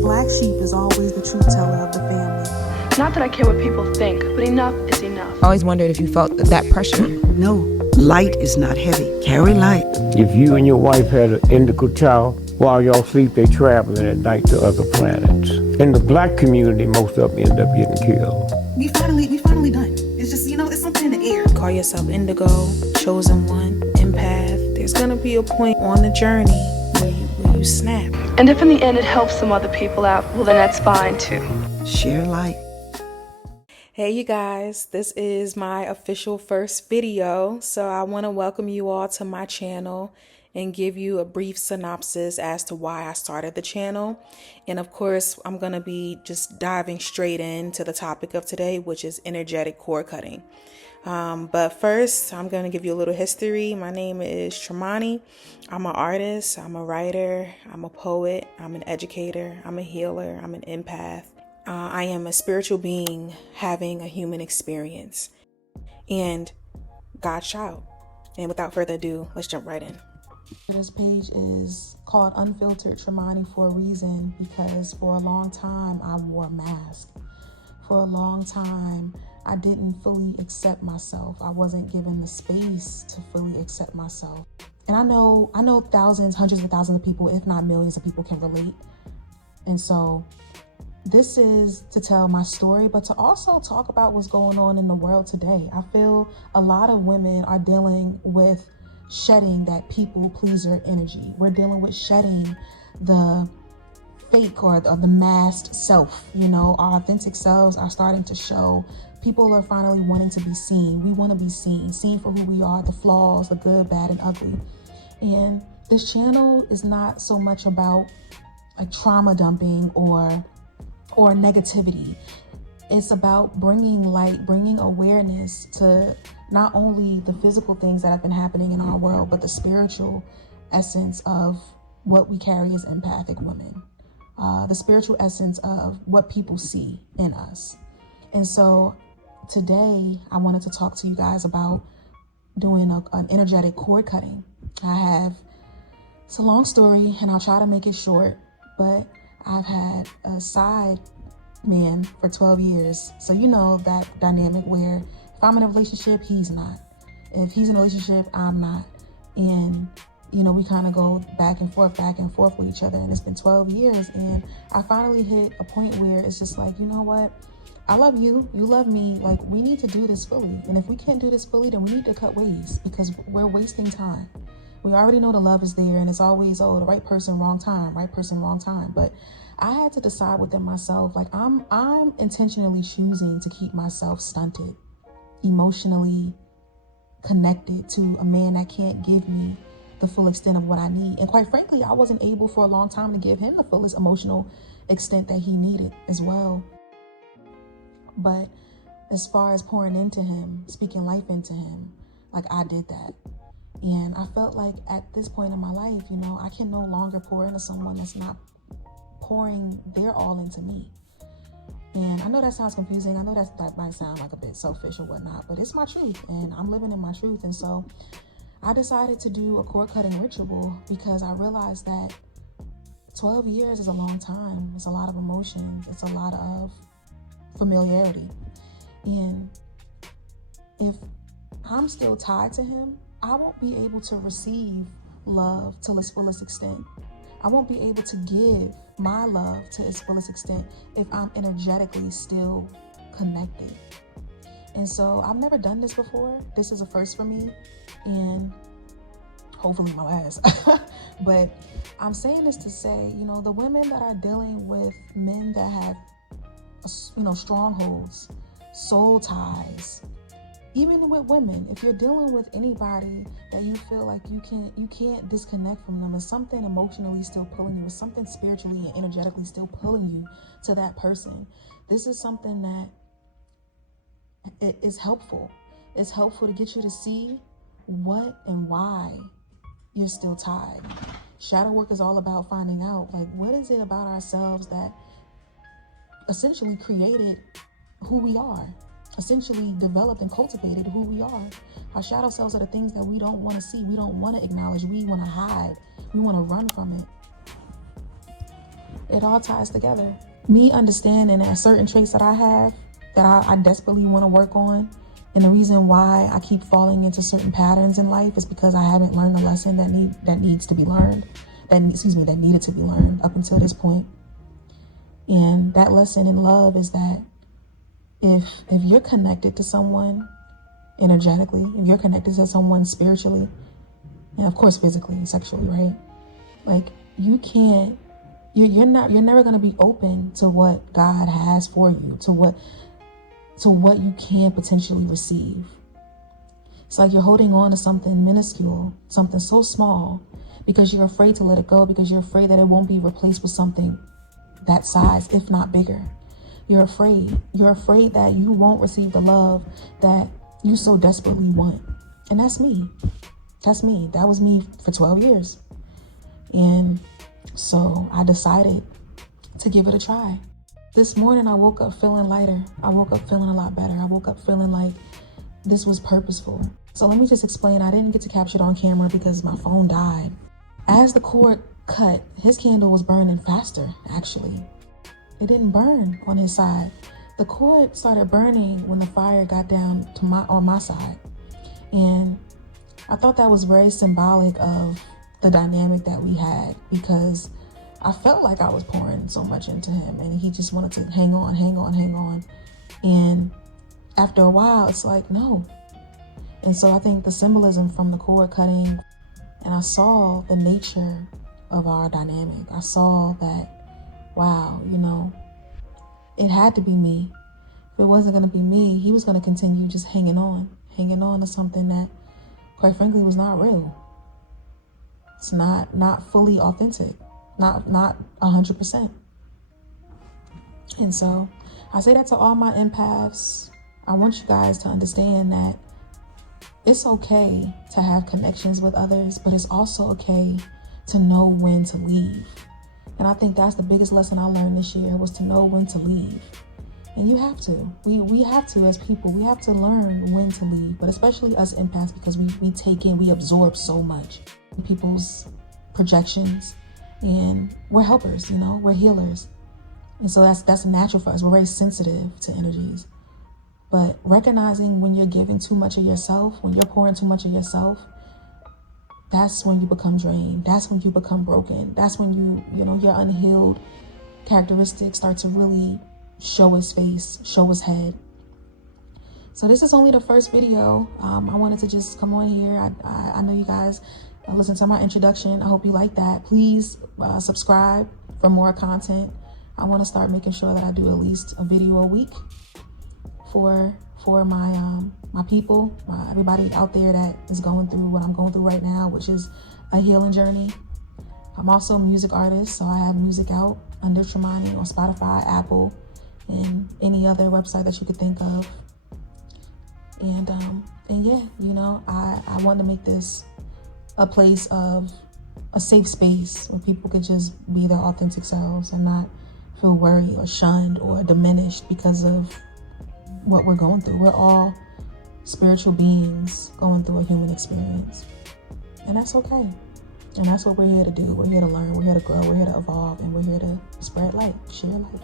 The black sheep is always the truth teller of the family. Not that I care what people think, but enough is enough. I always wondered if you felt that pressure. No, light is not heavy. Carry light. If you and your wife had an indigo child, while y'all sleep, they traveling at night to other planets. In the black community, most of them end up getting killed. We finally done. It's just, it's something in the air. Call yourself indigo, chosen one, empath. There's gonna be a point on the journey where you snap. And if in the end it helps some other people out, well then that's fine too. Share light. Hey you guys, this is my official first video, so I want to welcome you all to my channel and give you a brief synopsis as to why I started the channel. And of course, I'm going to be just diving straight into the topic of today, which is energetic cord cutting. But first, I'm going to give you a little history. My name is Tremonnie. I'm an artist, I'm a writer, I'm a poet, I'm an educator, I'm a healer, I'm an empath. I am a spiritual being having a human experience and God's child. And without further ado, let's jump right in. This page is called Unfiltered Tremonnie for a reason, because for a long time I wore a mask. For a long time I didn't fully accept myself. I wasn't given the space to fully accept myself. And I know thousands, hundreds of thousands of people, if not millions of people, can relate. And so this is to tell my story, but to also talk about what's going on in the world today. I feel a lot of women are dealing with shedding that people pleaser energy. We're dealing with shedding the fake or the masked self. Our authentic selves are starting to show. People are finally wanting to be seen. We want to be seen for who we are, the flaws, the good, bad, and ugly. And this channel is not so much about like trauma dumping or negativity. It's about bringing light, bringing awareness to not only the physical things that have been happening in our world, but the spiritual essence of what we carry as empathic women, the spiritual essence of what people see in us. And so today I wanted to talk to you guys about doing an energetic cord cutting. It's a long story and I'll try to make it short, but I've had a side man for 12 years. So that dynamic where if I'm in a relationship, he's not. If he's in a relationship, I'm not. And, we kind of go back and forth with each other. And it's been 12 years. And I finally hit a point where it's just like, you know what? I love you. You love me. Like, we need to do this fully. And if we can't do this fully, then we need to cut ways because we're wasting time. We already know the love is there and it's always, the right person, wrong time, right person, wrong time. But I had to decide within myself, like I'm intentionally choosing to keep myself stunted, emotionally connected to a man that can't give me the full extent of what I need. And quite frankly, I wasn't able for a long time to give him the fullest emotional extent that he needed as well. But as far as pouring into him, speaking life into him, like I did that. And I felt like at this point in my life, I can no longer pour into someone that's not pouring their all into me. And I know that sounds confusing. I know that might sound like a bit selfish or whatnot, but it's my truth and I'm living in my truth. And so I decided to do a cord cutting ritual because I realized that 12 years is a long time. It's a lot of emotions. It's a lot of familiarity. And if I'm still tied to him, I won't be able to receive love to its fullest extent. I won't be able to give my love to its fullest extent if I'm energetically still connected. And so I've never done this before. This is a first for me and hopefully my last. But I'm saying this to say, the women that are dealing with men that have, strongholds, soul ties, even with women, if you're dealing with anybody that you feel like you can't disconnect from them, it's something emotionally still pulling you, it's something spiritually and energetically still pulling you to that person. This is something that it is helpful. It's helpful to get you to see what and why you're still tied. Shadow work is all about finding out, like, what is it about ourselves that essentially created who we are? Essentially developed and cultivated who we are. Our shadow selves are the things that we don't want to see, we don't want to acknowledge, we want to hide, we want to run from it. It all ties together. Me understanding that certain traits that I have that I desperately want to work on, and the reason why I keep falling into certain patterns in life is because I haven't learned the lesson that needs to be learned, that needed to be learned up until this point. And that lesson in love is that if you're connected to someone energetically, if you're connected to someone spiritually, and of course physically, sexually, right? Like you're never going to be open to what God has for you, to what you can potentially receive. It's like you're holding on to something minuscule, something so small, because you're afraid to let it go, because you're afraid that it won't be replaced with something that size, if not bigger. You're afraid that you won't receive the love that you so desperately want. And that's me. That was me for 12 years. And so I decided to give it a try. This morning I woke up feeling lighter. I woke up feeling a lot better. I woke up feeling like this was purposeful. So let me just explain. I didn't get to capture it on camera because my phone died. As the cord cut, his candle was burning faster, actually. It didn't burn on his side. The cord started burning when the fire got down to on my side. And I thought that was very symbolic of the dynamic that we had, because I felt like I was pouring so much into him and he just wanted to hang on. And after a while, it's like, no. And so I think the symbolism from the cord cutting, and I saw the nature of our dynamic. I saw that, wow, it had to be me. If it wasn't going to be me, he was going to continue just hanging on to something that, quite frankly, was not real. It's not fully authentic, not 100%. And so I say that to all my empaths. I want you guys to understand that it's okay to have connections with others, but it's also okay to know when to leave. And I think that's the biggest lesson I learned this year, was to know when to leave. And you have to. We have to, as people, we have to learn when to leave, but especially us empaths, because we absorb so much. People's projections, and we're helpers, we're healers. And so that's natural for us. We're very sensitive to energies. But recognizing when you're giving too much of yourself, when you're pouring too much of yourself, that's when you become drained. That's when you become broken. That's when your unhealed characteristics start to really show his face, show his head. So this is only the first video. I wanted to just come on here. I know you guys listen to my introduction. I hope you like that. Please subscribe for more content. I want to start making sure that I do at least a video a week for my people, everybody out there that is going through what I'm going through right now, which is a healing journey. I'm also a music artist, so I have music out under Tremonti on Spotify, Apple, and any other website that you could think of. And yeah, I want to make this a place of a safe space where people could just be their authentic selves and not feel worried or shunned or diminished because of what we're going through. We're all spiritual beings going through a human experience, and that's okay. And that's what we're here to do. We're here to learn, we're here to grow, we're here to evolve, and we're here to spread light, share light.